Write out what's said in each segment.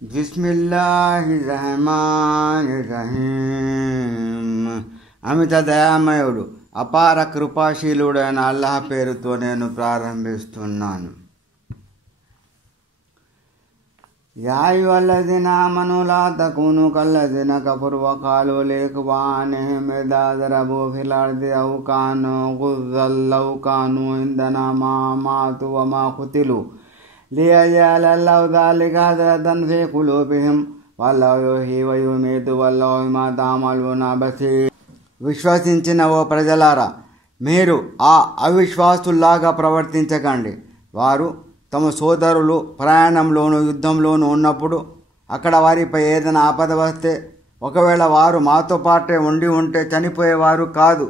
బిస్మిల్లాహిర్రహమానిర్రహీం. అమిత దయామయుడు అపార కృపాశీలుడైన అల్లాహ్ పేరుతో నేను ప్రారంభిస్తున్నాను. యా అయ్యుహల్లజీన ఆమనూ లా తకూనూ కల్లజీన కఫరు వఖాలూ లిఇఖ్వానిహిం ఇదా దరబూ ఫిల్ అర్ది ఔ కానూ గుజ్జల్ లౌ కానూ ఇందనా మా మాతూ వమా ఖుతిలూ లియజఅలల్లాహు ذلك حسرة في قلوبهم والله يحيي ويميت والله بما تعملون بصير. విశ్వసించిన ఓ ప్రజలారా, మీరు ఆ అవిశ్వాసుల్లాగా ప్రవర్తించకండి. వారు తమ సోదరులు ప్రయాణంలోనూ యుద్ధంలోనూ ఉన్నప్పుడు అక్కడ వారిపై ఏదైనా ఆపద వస్తే ఒకవేళ వారు మాతో పాటే ఉంటే చనిపోయేవారు కాదు,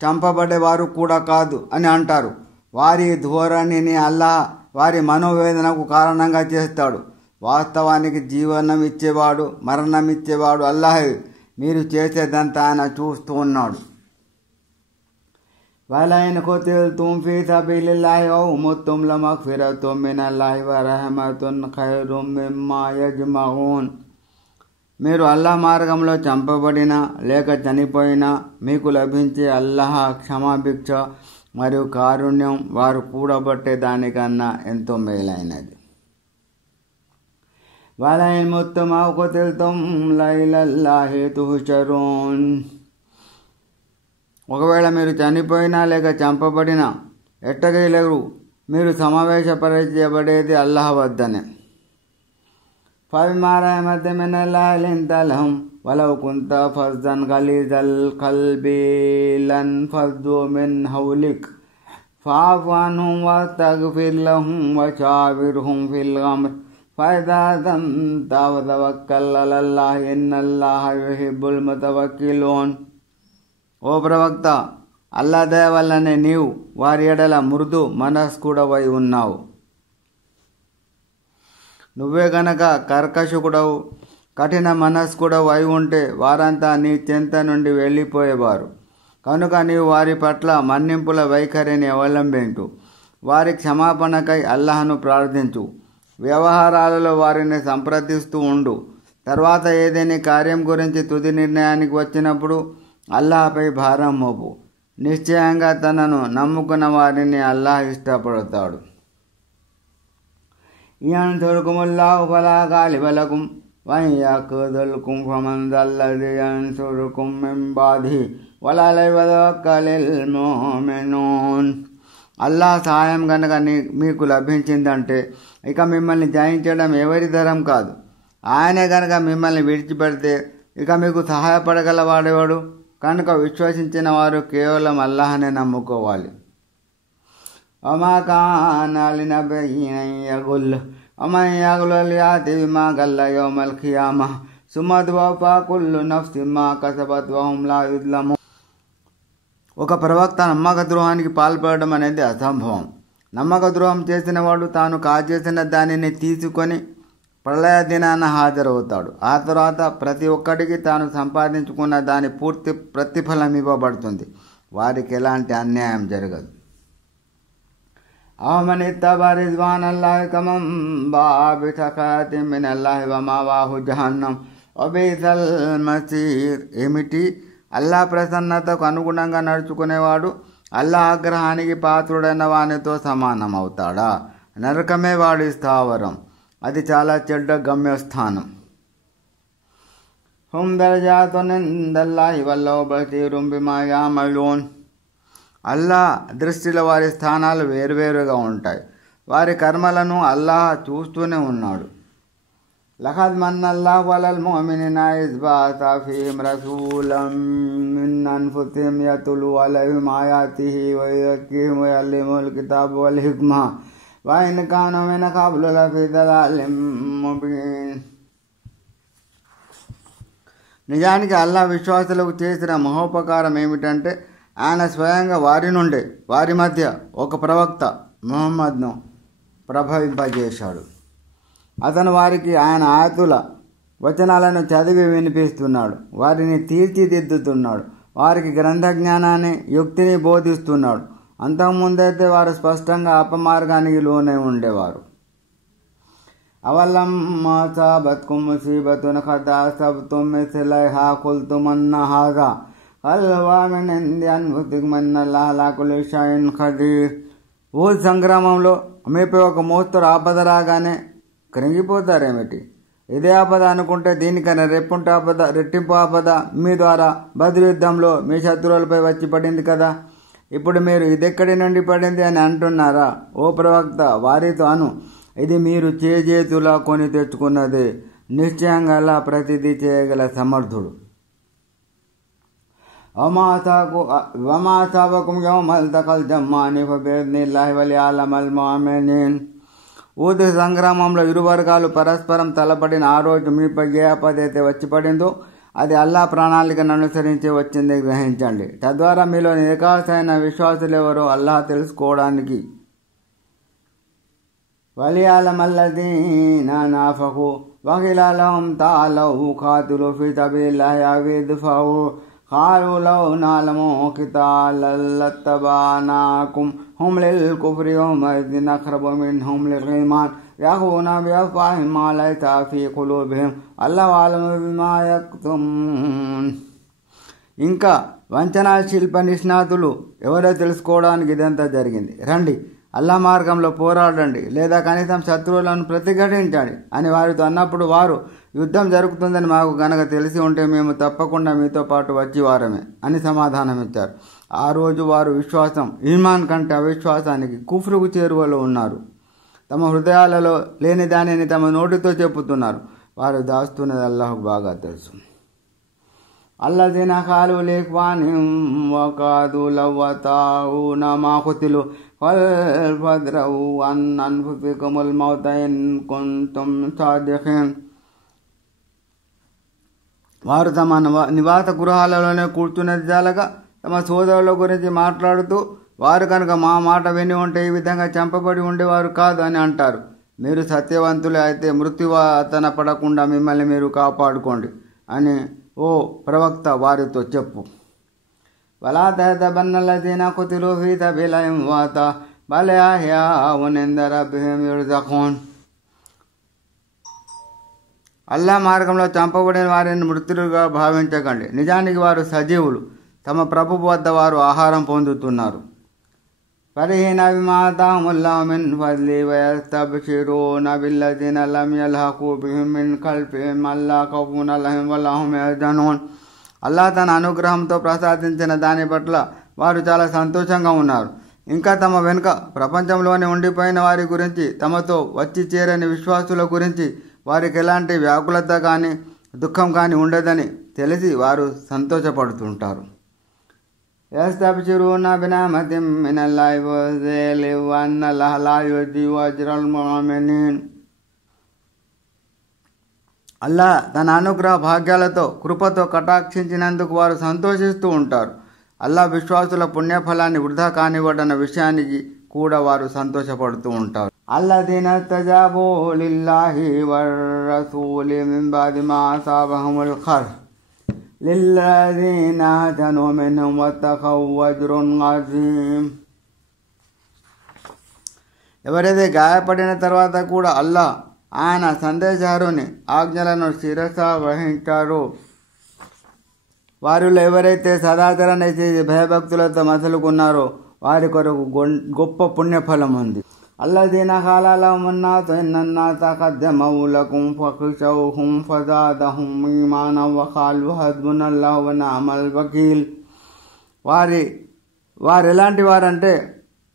చంపబడేవారు కూడా కాదు అని అంటారు. వారి ధోరణిని అల్లాహ్ వారి మనోవేదనకు కారణంగా చేస్తాడు. వాస్తవానికి జీవనం ఇచ్చేవాడు, మరణం ఇచ్చేవాడు అల్లాహే. మీరు చేసేదంతా ఆయన చూస్తూ ఉన్నాడు. వలైన్ ఖుతిల్తుం ఫీ సబీలిల్లాహి ఔ ముత్తుం లమగ్ఫిరతుం మినల్లాహి వరహమతున్ ఖైరుం మిమ్మా యజ్మఊన్. మీరు అల్లాహ్ మార్గంలో చంపబడినా లేక చనిపోయినా మీకు లభించే అల్లాహ్ క్షమాభిక్ష మరియు కారుణ్యం వారు కూడబట్టే దానికన్నా ఎంతో మేలైనది. వలైన్ ముత్తుం ఔ ఖుతిల్తుం లైలల్లాహి తుహ్షరూన్. ఒకవేళ మీరు చనిపోయినా లేక చంపబడినా ఎట్టగైలరు, మీరు సమావేశపరచబడేది అల్లాహ్ వద్దనే. ఫబిమా రహమతిన్ మినల్లాహి లింత లహుం వలౌ కుంత ఫజ్జన్ గలీజల్ ఖల్బి లన్ఫద్దూ మిన్ హౌలిక్ ఫాఫు అన్హుం వస్తగ్ఫిర్ లహుం వషావిర్హుం ఫిల్ అమ్ర్ ఫఇదా అజమ్త ఫతవక్కల్ అలల్లాహి ఇన్నల్లాహ యుహిబ్బుల్ ముతవక్కిలూన్. ఓ ప్రవక్త, అల్లా దయ వల్లనే నీవు వారి ఎడల మృదు మనస్కుడవై ఉన్నావు. నువ్వే గనక కర్కశకుడవు, కఠిన మనస్కుడవు అయి ఉంటే వారంతా నీ చెంత నుండి వెళ్ళిపోయేవారు. కనుక నీవు వారి పట్ల మన్నింపుల వైఖరిని అవలంబించు. వారి క్షమాపణకై అల్లాహ్ను ప్రార్థించు. వ్యవహారాలలో వారిని సంప్రదిస్తూ ఉండు. తర్వాత ఏదైనా కార్యం గురించి తుది నిర్ణయానికి వచ్చినప్పుడు అల్లాహపై భారం మోపు. నిశ్చయంగా తనను నమ్ముకున్న వారిని అల్లాహ్ ఇష్టపడతాడు. యన్సురుకుముల్లాహు ఫలా గాలిబ లకుం వఇన్ యఖ్దుల్కుం ఫమన్ దల్లజీ యన్సురుకుం మిన్ బాదిహి వలా యతవక్కలిల్ ముమినూన్. అల్లాహ్ సహాయం కనుక మీకు లభించిందంటే ఇక మిమ్మల్ని జయించడం ఎవరి తరం కాదు. ఆయనే కనుక మిమ్మల్ని విడిచిపెడితే ఇక మీకు సహాయపడగలవాడేవాడు? కనుక విశ్వసించిన వారు కేవలం అల్లాహనే నమ్ముకోవాలి. వమా కాన లినబియ్యిన్ అన్ యగుల్ల వమన్ యగ్లుల్ యాతి బిమా గల్ల యౌమల్ ఖియామహ్ సుమ్మ తువఫా కుల్లు నఫ్సిన్ మా కసబత్ వహుం లా యుజ్లమూన్. ఒక ప్రవక్త నమ్మక ద్రోహానికి పాల్పడడం అనేది అసంభవం. నమ్మక ద్రోహం చేసిన వాడు తాను కాజేసిన దానిని తీసుకొని ప్రళయ దినాన హాజరవుతాడు. ఆ తర్వాత ప్రతి ఒక్కడికి తాను సంపాదించుకున్న దాని పూర్తి ప్రతిఫలం ఇవ్వబడుతుంది. వారికి ఎలాంటి అన్యాయం జరగదు. అవమన్ ఇత్తబా రిజ్వానల్లాహి కమన్ బాఅ బిసఖాతిన్ మినల్లాహి వమవాహు జహన్నం వబిసల్ మసీర్. ఏమిటి? అల్లాహ్ ప్రసన్నతకు అనుగుణంగా నడుచుకునేవాడు అల్లాహ్ ఆగ్రహానికి పాత్రుడైన వానితో సమానం అవుతాడా? నరకమే వాడి స్థావరం, అది చాలా చెడ్డ గమ్యస్థానం. హుమ్ దర్జాతున్ ఇందల్లాహి వల్లాహు బసీరుం బిమా యఅమలూన్. అల్లాహ్ దృష్టిలో వారి స్థానాలు వేరువేరుగా ఉంటాయి. వారి కర్మలను అల్లాహ్ చూస్తూనే ఉన్నాడు. లఖద్ మన్నల్లాహు అలల్ ముమినీన ఇజ్ బఅస ఫీహిం రసూలం మిన్ అన్ఫుసిహిం యత్లూ అలైహిం ఆయాతిహి వయుజక్కిహిం వయుఅల్లిముల్ కితాబ వల్ హిక్మా వఇన్ కానూ మిన్ ఖబ్లు లఫీ దలాలిం ముబీన్. నిజానికి అల్లాహ్ విశ్వాసులకు చేసిన మహోపకారం ఏమిటంటే ఆయన స్వయంగా వారి నుండే వారి మధ్య ఒక ప్రవక్త ముహమ్మద్ను ప్రభవింపజేశాడు. అతను వారికి ఆయన ఆయతుల వచనాలను చదివి వినిపిస్తున్నాడు, వారిని తీర్చిదిద్దుతున్నాడు, వారికి గ్రంథ జ్ఞానాన్ని యుక్తిని బోధిస్తున్నాడు. అంతకుముందైతే వారు స్పష్టంగా అపమార్గానికి లోనే ఉండేవారు. అవలమ్మా అసాబత్కుం ముసీబతున్ ఖద్ అసబ్తుం మిస్లైహా ఖుల్తుం అన్న హాజా అల్వా మిన్ ఇంది అన్ఫుసికుం ఇన్నల్లాహ అలా కుల్లి షైఇన్ ఖదీర్. ఊద్ సంగ్రామంలో మీపై ఒక మోస్తరు ఆపద రాగానే కరిగిపోతారేమిటి? ఇదే ఆపద అనుకుంటే దీనికన్నా రెట్టింపు ఆపద మీ ద్వారా బద్ర్ యుద్ధంలో మీ శత్రువులపై వచ్చి పడింది కదా. ఇప్పుడు మీరు ఇదెక్కడి నుండి పడింది అని అంటున్నారా? ఓ ప్రవక్త, వారితో అను, ఇది మీరు చేజేతులా కొని తెచ్చుకున్నది. నిశ్చయంగా అలా ప్రతిదీ చేయగల సమర్థుడు. వమా అసాబకుం యౌమల్ తకల్ జమ్మాని ఫబిఇذనిల్లాహి వలియఅలమల్ ముమినీన్. ఊద్ సంగ్రామంలో ఇరు వర్గాలు పరస్పరం తలపడిన ఆ రోజు మీపై ఏ ఆపద అయితే వచ్చి పడిందో అది అల్లా ప్రణాళికను అనుసరించి వచ్చింది గ్రహించండి. తద్వారా మీలో నికాసైన విశ్వాసులెవరో అల్లాహ్ తెలుసుకోవడానికి. వలియఅలమల్లదీన నాఫఖు వఖీల లహుం తఅలౌ ఖాతిలు ఫీ సబీలిల్లాహి అవ్ ఇద్ఫఉ ఖాలు లౌ నఅలము కితాలన్ లత్తబఅనాకుం హుం లిల్ కుఫ్రి యౌమఇذిన్ అఖ్రబు మిన్హుం లిల్ ఈమాన్ యఖూన బిఅఫ్వాహిహిం మా లైస ఫీ ఖులూబిహిం అల్లాహు అఅలము బిమా యక్తుమూన్. ఇంకా వంచనా శిల్ప నిష్ణాతులు ఎవరో తెలుసుకోవడానికి ఇదంతా జరిగింది. రండి, అల్లా మార్గంలో పోరాడండి, లేదా కనీసం శత్రువులను ప్రతిఘటించండి అని వారితో అన్నప్పుడు వారు, యుద్ధం జరుగుతుందని మాకు గనక తెలిసి ఉంటే మేము తప్పకుండా మీతో పాటు వచ్చేవారమే అని సమాధానమిచ్చారు. ఆ రోజు వారు విశ్వాసం, ఈమాన్ కంటే అవిశ్వాసానికి, కుఫ్రుకు చేరువలో ఉన్నారు. తమ హృదయాలలో లేని దానిని తమ నోటితో చెప్పుతున్నారు. వారు దాస్తున్నది అల్లాహుకు బాగా తెలుసు. అల్లదీన ఖాలు లిఖ్వానిహిం వకాదు లవ్వతాఊన మా ఖుతిలు ఫద్రవు అన్ అన్ఫుసికుముల్ మౌత ఇన్ కుంతుం సాదిఖీన్. వారు తమ నివాస గృహాలలోనే కూర్చున్నది చాలక తమ సోదరుల గురించి మాట్లాడుతూ, వారు కనుక మా మాట విని ఉంటే ఈ విధంగా చంపబడి ఉండేవారు కాదు అని అంటారు. మీరు సత్యవంతులే అయితే మృత్యువాతన పడకుండా మిమ్మల్ని మీరు కాపాడుకోండి అని ఓ ప్రవక్త వారితో చెప్పు. వలా తహసబన్నల్లదీన ఖుతిలు ఫీ సబీలిల్లాహి అమ్వాతా బల్ అహ్యాఉన్ ఇంద రబ్బిహిం యుర్జఖూన్. అల్లా మార్గంలో చంపబడిన వారిని మృతులుగా భావించకండి. నిజానికి వారు సజీవులు. తమ ప్రభువు వద్ద వారు ఆహారం పొందుతున్నారు. ఫరిహీన బిమా ఆతాహుముల్లాహు మిన్ ఫద్లి వయస్తబ్షిరూన బిల్లదీన లమ్ యల్హఖూ బిహిం మిన్ ఖల్ఫిహిం అల్లా ఖౌఫున్ అలైహిం వలా హుమ్ యహ్జనూన్. అల్లా తన అనుగ్రహంతో ప్రసాదించిన దాని పట్ల వారు చాలా సంతోషంగా ఉన్నారు. ఇంకా తమ వెనుక ప్రపంచంలోనే ఉండిపోయిన వారి గురించి, తమతో వచ్చి చేరని విశ్వాసుల గురించి వారికి ఎలాంటి వ్యాకులత కానీ దుఃఖం కానీ ఉండదని తెలిసి వారు సంతోషపడుతుంటారు. యస్తబ్షిరూన బినఅమతిం మినల్లాహి వఫద్లిహి వన్నల్లాహ లా యుడియు అజ్రల్ ముమినీన్. అల్లా తన అనుగ్రహ భాగ్యాలతో, కృపతో కటాక్షించినందుకు వారు సంతోషిస్తూ ఉంటారు. అల్లా విశ్వాసుల పుణ్యఫలాన్ని వృధా కానివ్వడన్న విషయానికి కూడా వారు సంతోషపడుతూ ఉంటారు. అల్లదీన ఇస్తజాబూ లిల్లాహి వర్-రసూలి మిన్ బఅది మా అసాబహుముల్ ఖర్హ్ లిల్లదీన అహ్సనూ మిన్హుం వత్తఖౌ అజ్రున్ అజీమ్. ఎవరైతే గాయపడిన తర్వాత కూడా అల్లా ఆయన సందేశహరుని ఆజ్ఞలను శిరస వహించారో, వారిలో ఎవరైతే సదాచరణ చేసి భయభక్తులతో మసలుకున్నారో వారి కొరకు గొప్ప పుణ్యఫలం ఉంది. అల్లదీన ఖాల లహుమున్నాసు ఇన్నన్నాస ఖద్ జమౌ లకుం ఫఖషౌహుం ఫజాదహుం ఈమానన్ వఖాలు హస్బునల్లాహు వనిఅమల్ వకీల్. వారెలాంటి వారంటే,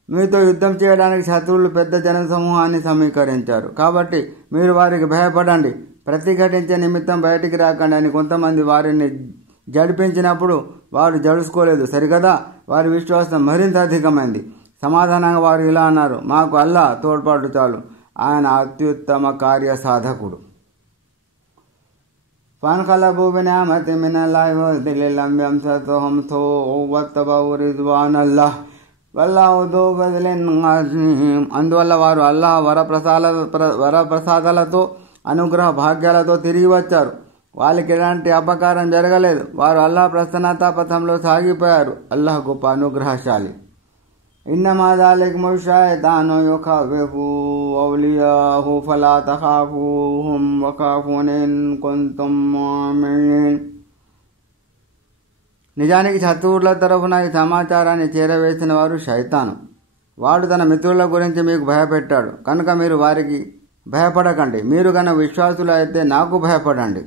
మీతో యుద్ధం చేయడానికి శత్రువులు పెద్ద జనసమూహాన్ని సమీకరించారు, కాబట్టి మీరు వారికి భయపడండి, ప్రతిఘటించే నిమిత్తం బయటికి రాకండి అని కొంతమంది వారిని జడిపించినప్పుడు వారు జడుసుకోలేదు సరికదా. వారి విశ్వాసం మరింత అధికమైంది. సమాధానంగా వారు ఇలా అన్నారు, మాకు అల్లా తోడ్పాటు చాలు, ఆయన అత్యుత్తమ కార్య సాధకుడు. ఫన్ఖలబూ బినిఅమతిన్ మినల్లాహి వఫద్లిన్ లమ్ యమ్సస్హుం సూఉన్ వత్తబౌ రిద్వానల్లాహ్ వల్లాహు ذو ఫద్లిన్ అజీమ్. అందువల్ల వారు అల్లాహ్ వరప్రసాదాలతో, అనుగ్రహ భాగ్యాలతో తిరిగి వచ్చారు. వాళ్ళకి ఎలాంటి అపకారం జరగలేదు. వారు అల్లాహ్ ప్రసన్నతా పథంలో సాగిపోయారు. అల్లాహ్ గొప్ప అనుగ్రహశాలి. ఇన్నమా ذلكم الشيطان يخوف أولياءه فلا تخافوهم وخافون إن كنتم مؤمنين. నిజానికి శత్రువుల తరఫున ఈ సమాచారాన్ని చేరవేసిన వారు శైతాను. వాడు తన మిత్రుల గురించి మీకు భయపెట్టాడు కనుక మీరు వారికి భయపడకండి. మీరు కనుక విశ్వాసులు అయితే నాకు భయపడండి.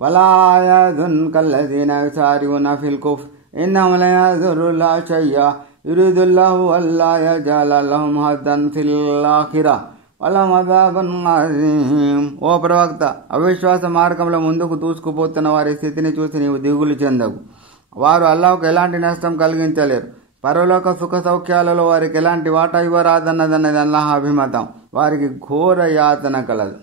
వలా యహ్జున్క అల్లజీన యుసారిఊన ఫిల్ కుఫ్ర్ ఇన్నహుం లా యదుర్రుల్లాహ షై'a యురీదుల్లాహు అల్లా యజఅల లహుం హద్దన్ ఫిల్ ఆఖిరah వలహుం అజాబున్ అజీమ్. ఓ ప్రవక్త, అవిశ్వాస మార్గంలో ముందుకు దూసుకుపోతున్న వారి స్థితిని చూసి నీవు దిగులు చెందవు. వారు అల్లాహకు ఎలాంటి నష్టం కలిగించలేరు. పరలోక సుఖ సౌఖ్యాలలో వారికి ఎలాంటి వాటా ఇవ్వరాదన్నదన్నది అల్లాహ్ అభిమతం. వారికి ఘోర యాతన కలదు.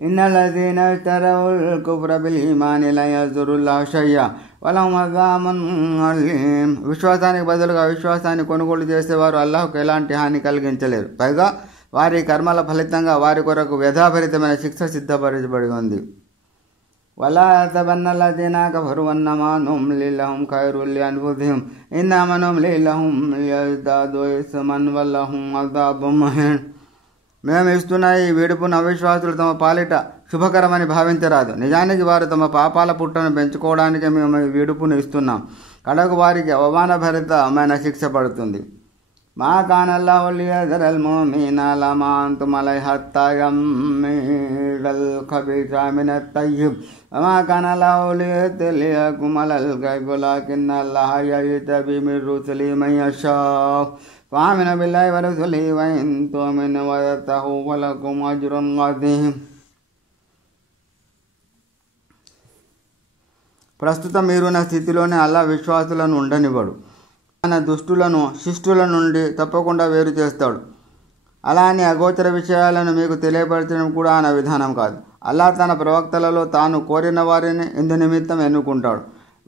ఇన్నల్లజీన ఇష్తరవుల్ కుఫ్ర బిల్ ఈమాని లా యదుర్రుల్లాహ షై'a వలహుం అజాబున్ అలీమ్. విశ్వాసానికి బదులుగా విశ్వాసాన్ని కొనుగోలు చేసేవారు అల్లాహకు ఎలాంటి హాని కలిగించలేరు. పైగా వారి కర్మల ఫలితంగా వారి కొరకు వ్యధాభరితమైన శిక్ష సిద్ధపరచబడి ఉంది. వలా యహ్సబన్న అల్లజీన కఫరు అన్నమా నుమ్లీ లహుం ఖైరుల్ లిఅన్ఫుసిహిం ఇన్నమా నుమ్లీ లహుం లియజ్దాదు ఇస్మన్ వలహుం అజాబున్ ముహీన్. మేము ఇస్తున్న ఈ విడుపును అవిశ్వాసులు తమ పాలిట శుభకరమని భావించరాదు. నిజానికి వారు తమ పాపాల పుట్టను పెంచుకోవడానికి మేము ఈ విడుపును ఇస్తున్నాం. కడకు వారికి అవమానభరితమైన శిక్ష పడుతుంది. మా కానల్లాహు లియజరల్ ముమినీన అలా మా అంతుమ్ అలైహి హత్తా యమ్మీజల్ ఖబీస మినత్ తయ్యిబ్ వమా కానల్లాహు లియత్లియకుమ్ అలల్ గైబి వలాకిన్నల్లాహ యజ్తబీ మిర్ రుసులిహి మన్ యషా ఫఆమిను బిల్లాహి వ రసూలిహి వ ఇన్ తు'మిను వ తత్తఖూ ఫలకుమ్ అజ్రున్ అజీమ్. ప్రస్తుతం మీరున్న స్థితిలోనే అల్లాహ్ విశ్వాసులను ఉండనివ్వడు. ఆయన దుష్టులను శిష్టుల నుండి తప్పకుండా వేరు చేస్తాడు. అలా అని అగోచర విషయాలను మీకు తెలియపరచడం కూడా ఆయన విధానం కాదు. అల్లాహ్ తన ప్రవక్తలలో తాను కోరిన వారిని ఇందు నిమిత్తం ఎన్నుకుంటాడు.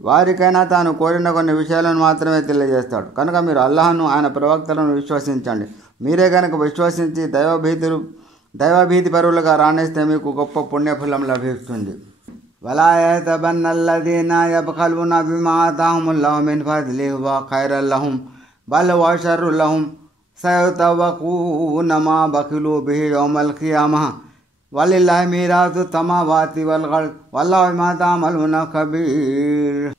వారికైనా తాను కోరిన కొన్ని విషయాలను మాత్రమే తెలియజేస్తాడు. కనుక మీరు అల్లాహ్ను ఆయన ప్రవక్తలను విశ్వసించండి. మీరే కనుక విశ్వసించి దైవభీతి పరులుగా రాణిస్తే మీకు గొప్ప పుణ్యఫలం లభిస్తుంది. వలా యహ్సబన్న అల్లజీన యబ్ఖలూన బిమా ఆతాహుముల్లాహు మిన్ ఫద్లిహి హువ ఖైరన్ లహుం బల్ హువ షర్రున్ లహుం సయతవఖూన మా బఖిలూ బిహి యౌమల్ ఖియామహ్ వలిల్లాహి మీరాసు సమావాతి వల్ అర్ద్ వల్లాహు బిమా తఅమలూన ఖబీర్.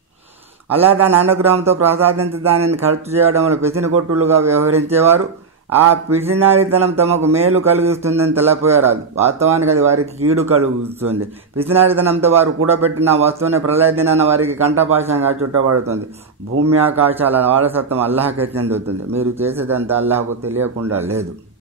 అల్లాహ్ తన అనుగ్రహంతో ప్రసాదించిన దానిని ఖర్చు చేయడంలో పిసినికొట్టులుగా వ్యవహరించేవారు ఆ పిసినారితనం తమకు మేలు కలిగిస్తుందని తెలపోయారాదు. వాస్తవానికి అది వారికి కీడు కలుగుతుంది. పిసినారితనంతో వారు కూడబెట్టిన వస్తువుని ప్రళయ దినాన వారికి కంఠపాశంగా చుట్టబడుతుంది. భూమి ఆకాశాల వారసత్వం అల్లాహకే చెందుతుంది. మీరు చేసేదంతా అల్లాహకు తెలియకుండా లేదు.